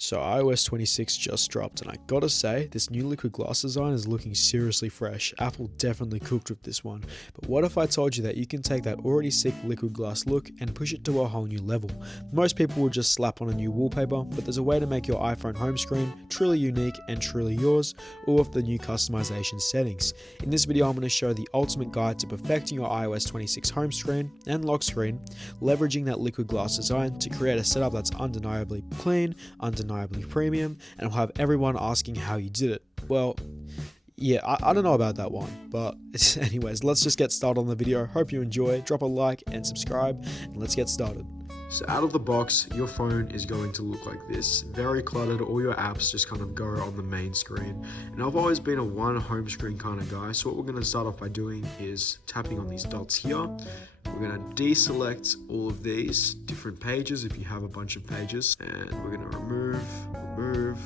So iOS 26 just dropped, and I gotta say, this new liquid glass design is looking seriously fresh. Apple definitely cooked with this one. But what if I told you that you can take that already sick liquid glass look and push it to a whole new level? Most people will just slap on a new wallpaper, but there's a way to make your iPhone home screen truly unique and truly yours, all with the new customization settings. In this video, I'm going to show the ultimate guide to perfecting your iOS 26 home screen and lock screen, leveraging that liquid glass design to create a setup that's undeniably clean, undeniably premium, and will have everyone asking how you did it. Well, yeah, I don't know about that one, but anyways, let's just get started on the video. Hope you enjoy, drop a like and subscribe, and let's get started. So out of the box, your phone is going to look like this. Very cluttered, all your apps just kind of go on the main screen. And I've always been a one home screen kind of guy, so what we're going to start off by doing is tapping on these dots here. We're going to deselect all of these different pages if you have a bunch of pages, and we're going to remove.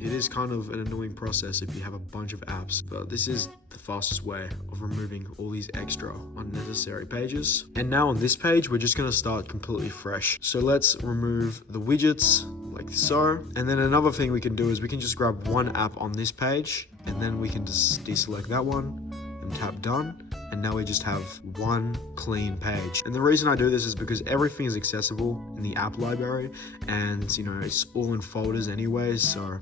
It is kind of an annoying process if you have a bunch of apps, but this is the fastest way of removing all these extra unnecessary pages. And now on this page, we're just going to start completely fresh. So let's remove the widgets like so. And then another thing we can do is we can just grab one app on this page, and then we can just deselect that one and tap done. And now we just have one clean page. And the reason I do this is because everything is accessible in the app library, and it's all in folders anyways, so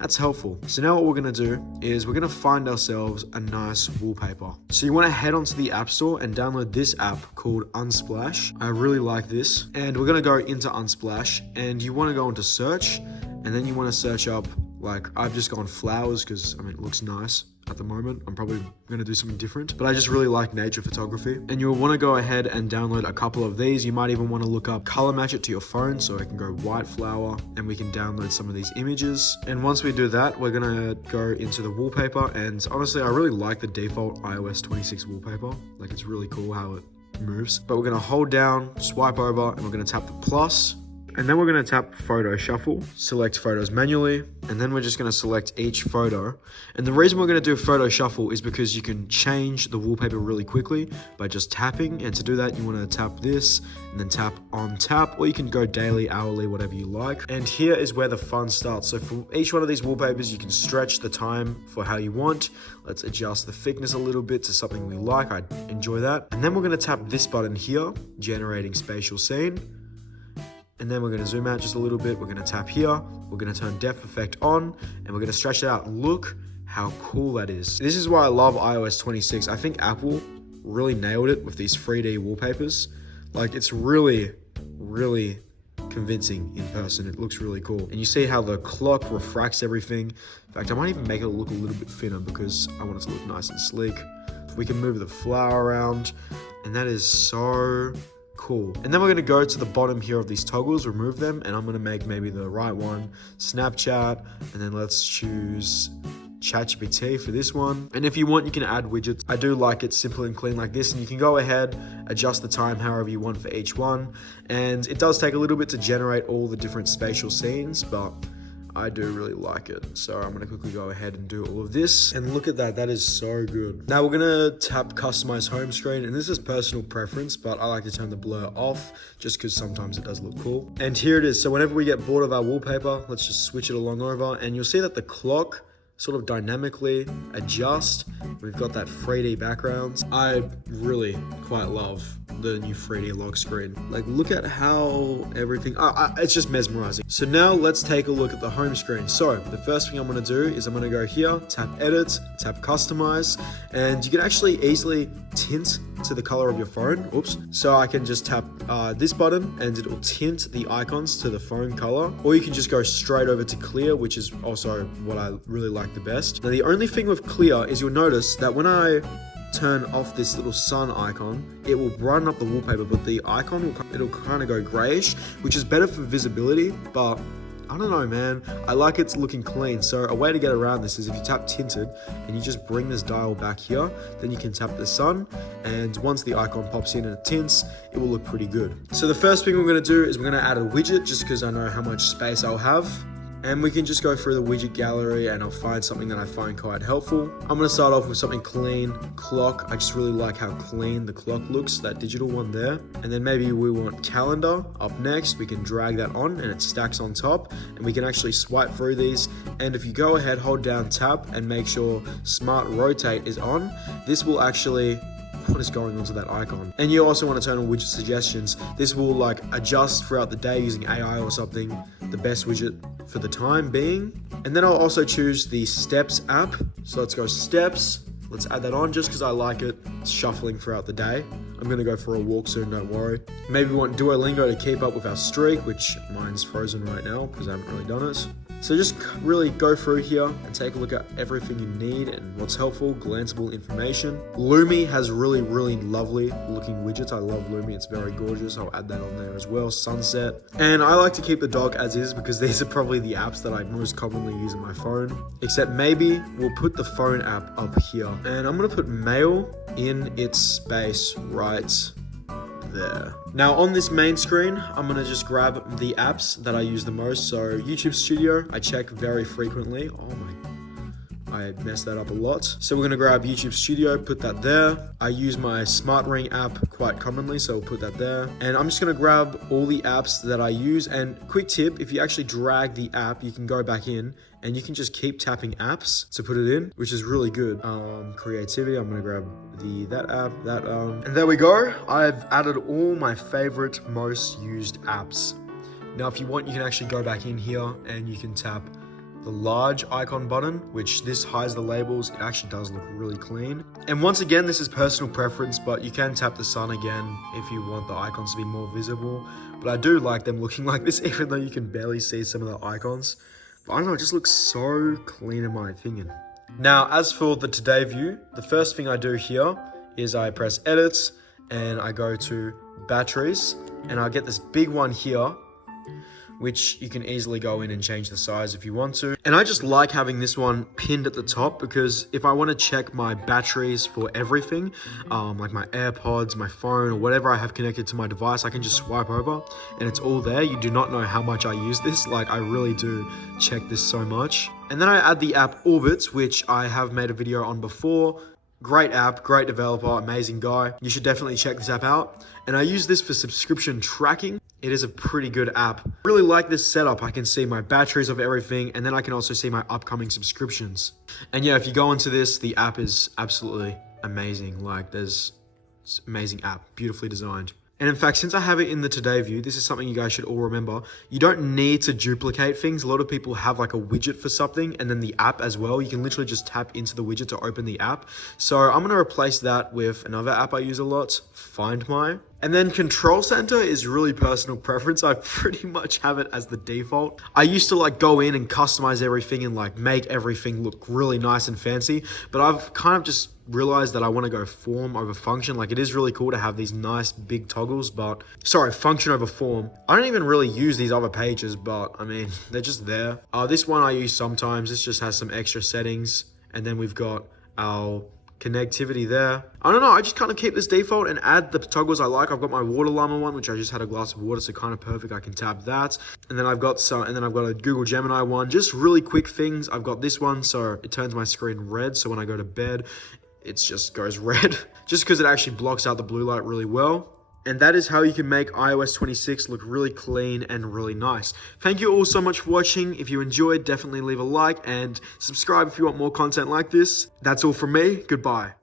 that's helpful. So now what we're gonna do is we're gonna find ourselves a nice wallpaper. So you wanna head onto the App Store and download this app called Unsplash. I really like this. And we're gonna go into Unsplash, and you wanna go into search, and then you wanna search up, like I've just gone flowers because it looks nice. At the moment, I'm probably going to do something different, but I just really like nature photography. And you'll want to go ahead and download a couple of these. You might even want to look up color match it to your phone, so it can go white flower, and we can download some of these images. And once we do that, we're going to go into the wallpaper. And honestly, I really like the default iOS 26 wallpaper. Like, it's really cool how it moves. But we're going to hold down, swipe over, and we're going to tap the plus. And then we're going to tap photo shuffle, select photos manually, and then we're just going to select each photo. And the reason we're going to do photo shuffle is because you can change the wallpaper really quickly by just tapping. And to do that, you want to tap this and then tap on tap, or you can go daily, hourly, whatever you like. And here is where the fun starts. So for each one of these wallpapers, you can stretch the time for how you want. Let's adjust the thickness a little bit to something we like. I enjoy that. And then we're going to tap this button here, generating spatial scene. And then we're going to zoom out just a little bit. We're going to tap here. We're going to turn depth effect on, and we're going to stretch it out. Look how cool that is. This is why I love iOS 26. I think Apple really nailed it with these 3D wallpapers. Like, it's really, really convincing in person. It looks really cool. And you see how the clock refracts everything. In fact, I might even make it look a little bit thinner because I want it to look nice and sleek. We can move the flower around, and that is so cool. And then we're going to go to the bottom here of these toggles, remove them, and I'm going to make maybe the right one Snapchat, and then let's choose ChatGPT for this one. And if you want, you can add widgets. I do like it simple and clean like this, and you can go ahead, adjust the time however you want for each one. And it does take a little bit to generate all the different spatial scenes, but I do really like it. So I'm going to quickly go ahead and do all of this. And look at that. That is so good. Now we're going to tap customize home screen. And this is personal preference, but I like to turn the blur off just because sometimes it does look cool. And here it is. So whenever we get bored of our wallpaper, let's just switch it along over. And you'll see that the clock sort of dynamically adjust. We've got that 3D backgrounds. I really quite love the new 3D lock screen. Like, look at how everything, it's just mesmerizing. So now let's take a look at the home screen. So the first thing I'm going to do is I'm going to go here, tap edit, tap customize, and you can actually easily tint to the color of your phone. Oops. So I can just tap this button and it'll tint the icons to the phone color, or you can just go straight over to clear, which is also what I really like the best. Now the only thing with clear is you'll notice that when I turn off this little sun icon, it will brighten up the wallpaper, but the icon it'll kind of go grayish, which is better for visibility, but I don't know, man. I like it's looking clean. So a way to get around this is if you tap tinted and you just bring this dial back here, then you can tap the sun, and once the icon pops in and it tints, it will look pretty good. So the first thing we're going to do is we're going to add a widget, just because I know how much space I'll have. And we can just go through the widget gallery and I'll find something that I find quite helpful. I'm gonna start off with something clean, clock. I just really like how clean the clock looks, that digital one there. And then maybe we want calendar up next. We can drag that on and it stacks on top, and we can actually swipe through these. And if you go ahead, hold down tab and make sure smart rotate is on, this will actually, what is going on to that icon? And you also want to turn on widget suggestions. This will like adjust throughout the day using AI or something, the best widget for the time being. And then I'll also choose the steps app. So let's go steps. Let's add that on just because I like it. It's shuffling throughout the day. I'm gonna go for a walk soon, don't worry. Maybe we want Duolingo to keep up with our streak, which mine's frozen right now because I haven't really done it. So just really go through here and take a look at everything you need and what's helpful, glanceable information. Lumi has really lovely looking widgets. I love Lumi, it's very gorgeous. I'll add that on there as well, sunset. And I like to keep the dock as is because these are probably the apps that I most commonly use on my phone. Except maybe we'll put the phone app up here. And I'm gonna put mail in its space right there. Now on this main screen, I'm gonna just grab the apps that I use the most. So YouTube Studio, I check very frequently. Oh my, I messed that up a lot. So we're gonna grab YouTube Studio, put that there. I use my Smart Ring app quite commonly, so we'll put that there. And I'm just gonna grab all the apps that I use. And quick tip, if you actually drag the app, you can go back in and you can just keep tapping apps to put it in, which is really good. Creativity, I'm gonna grab that app, and there we go. I've added all my favorite, most used apps. Now, if you want, you can actually go back in here and you can tap the large icon button, which this hides the labels. It actually does look really clean. And once again, this is personal preference, but you can tap the sun again if you want the icons to be more visible. But I do like them looking like this, even though you can barely see some of the icons. But I don't know, it just looks so clean in my opinion. Now, as for the today view, the first thing I do here is I press edit and I go to batteries, and I'll get this big one here, which you can easily go in and change the size if you want to. And I just like having this one pinned at the top because if I want to check my batteries for everything, like my AirPods, my phone, or whatever I have connected to my device, I can just swipe over and it's all there. You do not know how much I use this. Like, I really do check this so much. And then I add the app Orbit, which I have made a video on before. Great app, great developer, amazing guy. You should definitely check this app out. And I use this for subscription tracking. It is a pretty good app. Really like this setup. I can see my batteries of everything, and then I can also see my upcoming subscriptions. And yeah, if you go into this, the app is absolutely amazing. Like, it's an amazing app, beautifully designed. And in fact, since I have it in the today view, this is something you guys should all remember. You don't need to duplicate things. A lot of people have like a widget for something and then the app as well. You can literally just tap into the widget to open the app. So I'm going to replace that with another app I use a lot, Find My. And then Control Center is really personal preference. I pretty much have it as the default. I used to like go in and customize everything and like make everything look really nice and fancy, but I've kind of just realized that I want to go form over function. Like, it is really cool to have these nice big toggles, but function over form. I don't even really use these other pages, but I mean, they're just there. This one I use sometimes. This just has some extra settings, and then we've got our connectivity there. I don't know, I just kind of keep this default and add the toggles I like. I've got my water llama one, which I just had a glass of water, so kind of perfect. I can tap that. And then I've got a Google Gemini one, just really quick things. I've got this one, so it turns my screen red, so when I go to bed, it just goes red, just because it actually blocks out the blue light really well. And that is how you can make iOS 26 look really clean and really nice. Thank you all so much for watching. If you enjoyed, definitely leave a like and subscribe if you want more content like this. That's all from me. Goodbye.